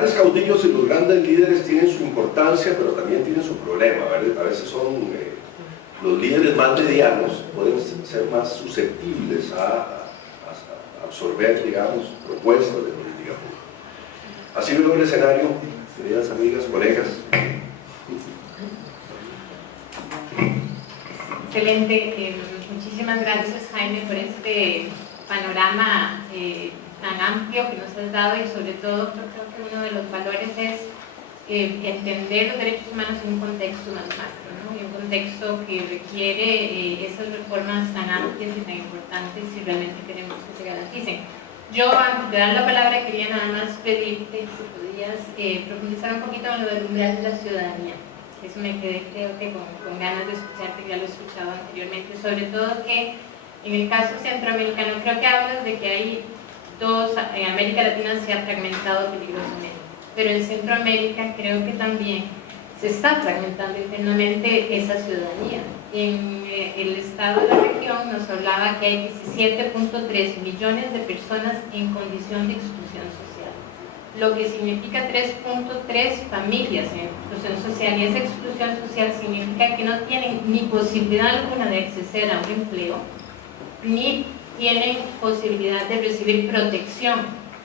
grandes caudillos y los grandes líderes tienen su importancia, pero también tienen su problema, ¿verdad? A veces son los líderes más medianos, pueden ser más susceptibles a absorber, digamos, propuestas de política pública. Así veo el escenario, queridas amigas, colegas. Excelente, muchísimas gracias, Jaime, por este panorama tan amplio que nos has dado, y sobre todo creo que uno de los valores es entender los derechos humanos en un contexto más macro, ¿no? En un contexto que requiere esas reformas tan amplias y tan importantes si realmente queremos que se garanticen. Yo, antes de dar la palabra, quería nada más pedirte si podías profundizar un poquito en lo del umbral de la ciudadanía. Eso me quedé, creo que con ganas de escucharte, ya lo he escuchado anteriormente, sobre todo que en el caso centroamericano creo que hablas de que hay en América Latina se ha fragmentado peligrosamente, pero en Centroamérica creo que también se está fragmentando internamente esa ciudadanía. En el estado de la región nos hablaba que hay 17.3 millones de personas en condición de exclusión social, lo que significa 3.3 familias en exclusión social, y esa exclusión social significa que no tienen ni posibilidad alguna de acceder a un empleo, ni tienen posibilidad de recibir protección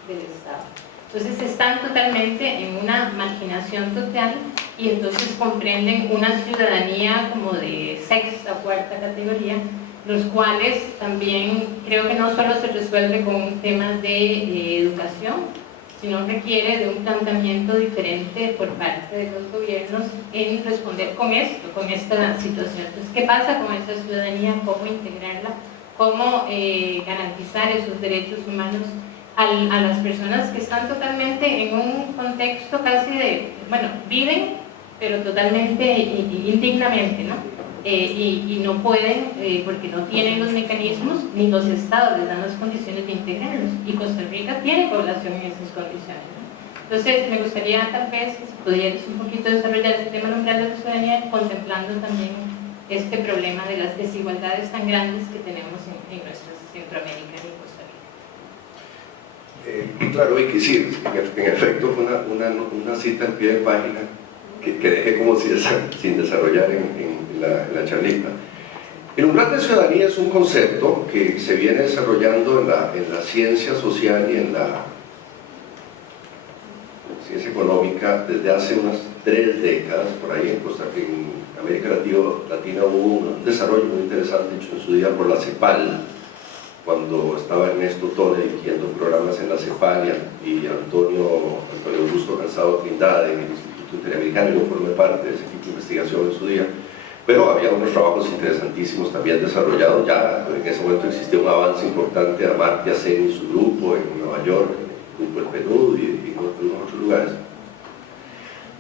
del Estado. Entonces están totalmente en una marginación total, y entonces comprenden una ciudadanía como de sexta o cuarta categoría, los cuales también creo que no solo se resuelve con temas de educación, sino requiere de un planteamiento diferente por parte de los gobiernos en responder con esto, con esta situación. Entonces, ¿qué pasa con esa ciudadanía? ¿Cómo integrarla? ¿Cómo garantizar esos derechos humanos a las personas que están totalmente en un contexto casi de, bueno, viven, pero totalmente indignamente, ¿no? Y no pueden, porque no tienen los mecanismos, ni los estados les dan las condiciones de integrarlos, y Costa Rica tiene población en esas condiciones, ¿no? Entonces, me gustaría tal vez que se pudieras un poquito desarrollar este tema del umbral de la ciudadanía, contemplando también este problema de las desigualdades tan grandes que tenemos en nuestra Centroamérica y Costa Rica. Claro, y que sí, en efecto fue una cita al pie de página que dejé como sin desarrollar en la charlita. El umbral de ciudadanía es un concepto que se viene desarrollando en la ciencia social y en la ciencia económica desde hace unas 3 décadas, por ahí en Costa Rica. En América Latina hubo un desarrollo muy interesante hecho en su día por la CEPAL, cuando estaba Ernesto Tone dirigiendo programas en la CEPAL, y Antonio Augusto Cansado Trindade en el Instituto Interamericano. Yo formé parte de ese equipo de investigación en su día, pero había unos trabajos interesantísimos también desarrollados. Ya en ese momento existía un avance importante de Amartya Sen y su grupo en Nueva York, el grupo del Perú y en otros lugares,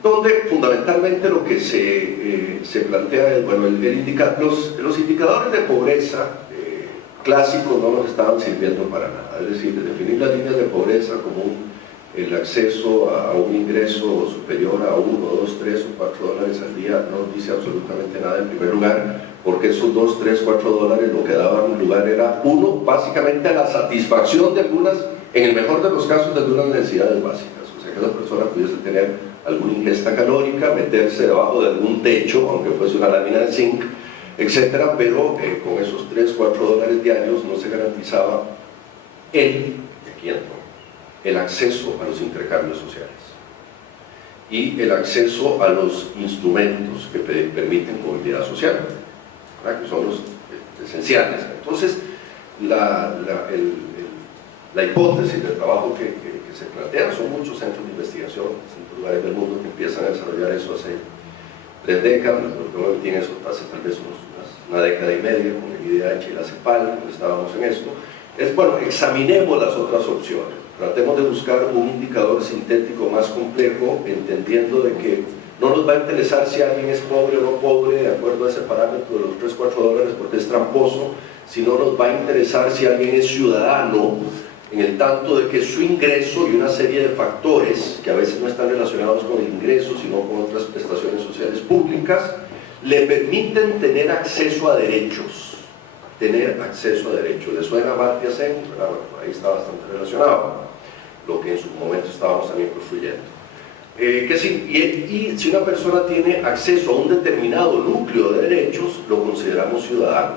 donde fundamentalmente lo que se plantea es, bueno, los indicadores de pobreza clásicos no nos estaban sirviendo para nada. Es decir, definir las líneas de pobreza como el acceso a un ingreso superior a 1, 2, 3 o 4 dólares al día no nos dice absolutamente nada, en primer lugar, porque esos 2, 3, 4 dólares lo que daban lugar era, uno, básicamente a la satisfacción de algunas, en el mejor de los casos, de algunas necesidades básicas. O sea, que la persona pudiese tener alguna ingesta calórica, meterse debajo de algún techo, aunque fuese una lámina de zinc, etcétera, pero con esos 3, 4 dólares diarios no se garantizaba el acceso a los intercambios sociales y el acceso a los instrumentos que permiten movilidad social, ¿verdad? Que son los esenciales. Entonces, la hipótesis del trabajo que se plantea, son muchos centros de investigación en distintos lugares del mundo que empiezan a desarrollar eso hace 3 décadas, lo que tiene eso hace tal vez una década y media con el IDH y la CEPAL, cuando estábamos en esto. Es, bueno, examinemos las otras opciones, tratemos de buscar un indicador sintético más complejo, entendiendo de que no nos va a interesar si alguien es pobre o no pobre de acuerdo a ese parámetro de los 3, 4 dólares porque es tramposo, sino nos va a interesar si alguien es ciudadano, en el tanto de que su ingreso y una serie de factores que a veces no están relacionados con el ingreso sino con otras prestaciones sociales públicas le permiten tener acceso a derechos. ¿Le suena Amartya Sen? Bueno, ahí está bastante relacionado, lo que en su momento estábamos también construyendo. Y si una persona tiene acceso a un determinado núcleo de derechos, lo consideramos ciudadano.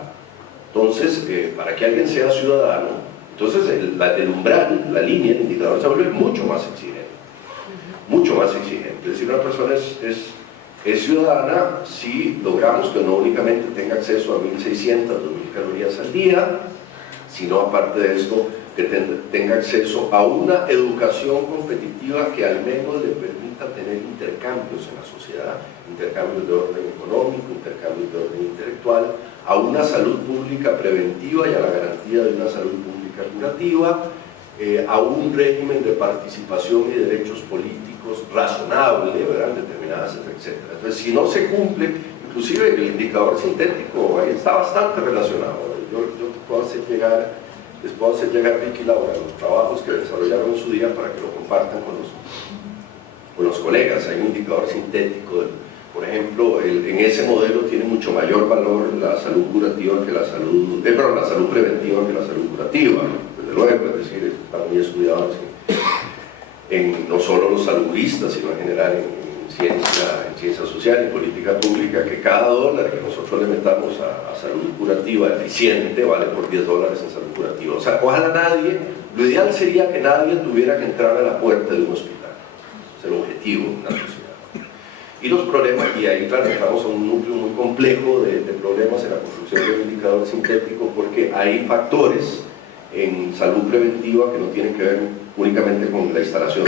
Entonces, para que alguien sea ciudadano, entonces el umbral, la línea, el indicador se vuelve mucho más exigente. Mucho más exigente. Es decir, una persona es ciudadana si logramos que no únicamente tenga acceso a 1.600, 2.000 calorías al día, sino aparte de esto, que tenga acceso a una educación competitiva que al menos le permita tener intercambios en la sociedad, intercambios de orden económico, intercambios de orden intelectual, a una salud pública preventiva y a la garantía de una salud pública curativa, a un régimen de participación y derechos políticos razonable, ¿verdad?, determinadas, etc. Entonces, si no se cumple, inclusive el indicador sintético ahí está bastante relacionado. Yo te puedo hacer llegar, les puedo hacer llegar, Vicky y Laura, los trabajos que desarrollaron en su día para que lo compartan con los colegas. Hay un indicador sintético, por ejemplo, en ese modelo tiene mucho mayor valor la salud curativa que la salud, la salud preventiva que la salud curativa, desde luego, es decir, está muy estudiado en no solo los saludistas, sino en general en ciencia social y política pública, que cada dólar que nosotros le metamos a salud curativa eficiente vale por $10 en salud curativa. O sea, ojalá nadie, lo ideal sería que nadie tuviera que entrar a la puerta de un hospital. Es el objetivo de una sociedad. Y los problemas, y ahí claro, entramos a un núcleo muy complejo de problemas en la construcción del indicador sintético, porque hay factores en salud preventiva que no tienen que ver únicamente con la instalación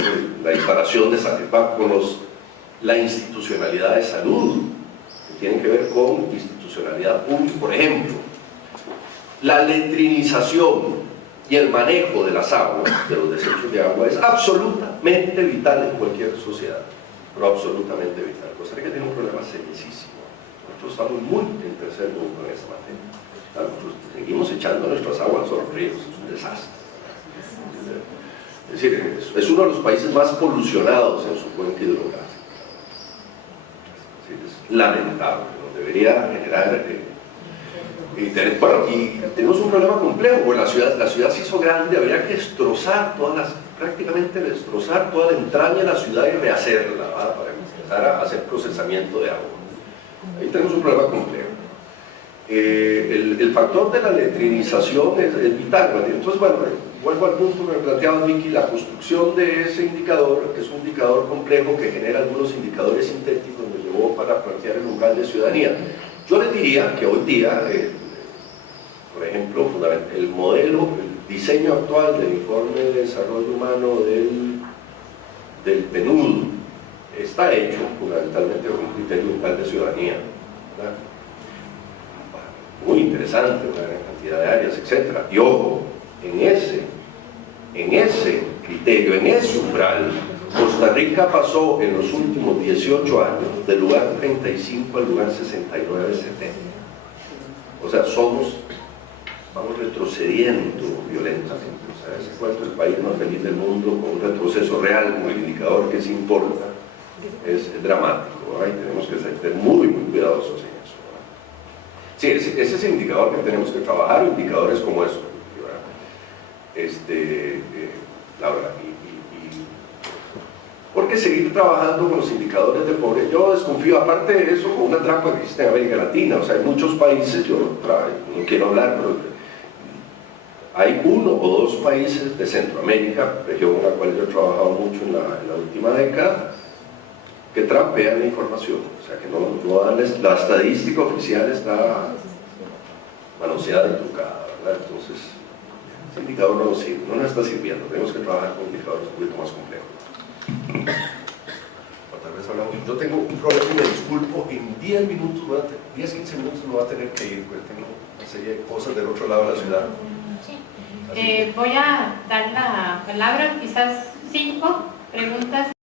de Satepa, con la institucionalidad de salud, que tienen que ver con institucionalidad pública. Por ejemplo, la letrinización y el manejo de las aguas, de los desechos de agua, es absolutamente vital en cualquier sociedad, pero absolutamente vital. Costa Rica tiene un problema seriosísimo. Nosotros estamos muy en tercer mundo en esa materia. Nosotros seguimos echando nuestras aguas a los ríos, es un desastre. Es decir, es uno de los países más polucionados en su cuenca hidrográfica. Es lamentable, ¿no? Debería generar... y tenemos un problema complejo, porque la ciudad se hizo grande, habría que destrozar prácticamente destrozar toda la entraña de la ciudad y rehacerla, ¿verdad?, para empezar a hacer procesamiento de agua. Ahí tenemos un problema complejo. El factor de la letrinización es vital, ¿no? Entonces, bueno, vuelvo al punto que me planteaba Vicky, la construcción de ese indicador, que es un indicador complejo que genera algunos indicadores sintéticos, nos llevó para plantear el umbral de ciudadanía. Yo les diría que hoy día, por ejemplo, el modelo, el diseño actual del informe de desarrollo humano del PNUD está hecho fundamentalmente con un criterio umbral de ciudadanía, ¿verdad?, muy interesante, una gran cantidad de áreas, etc. Y ojo, en ese criterio, en ese umbral, Costa Rica pasó en los últimos 18 años del lugar 35 al lugar 69-70. O sea, vamos retrocediendo violentamente. O sea, ese cuento del país más feliz del mundo, con un retroceso real, con el indicador que se importa, es dramático, ¿verdad? Y tenemos que ser muy, muy cuidadosos en eso. Sí, ese es el indicador que tenemos que trabajar, indicadores como eso, Laura, porque seguir trabajando con los indicadores de pobreza, yo desconfío, aparte de eso, con una trampa que existe en América Latina. O sea, hay muchos países, yo no quiero hablar, pero hay 1 o 2 países de Centroamérica, región en la cual yo he trabajado mucho en la última década, que trampean la información, o sea, que no dan la estadística oficial, está manoseada y trucada, ¿verdad? Entonces, ese indicador no nos sirve, no nos está sirviendo, tenemos que trabajar con indicadores un poquito más complejos. Tal vez hablamos, yo tengo un problema y me disculpo, en 10 minutos, 10-15 minutos me voy a tener que ir, porque tengo una serie de cosas del otro lado de la ciudad. Sí. Voy a dar la palabra, quizás 5 preguntas.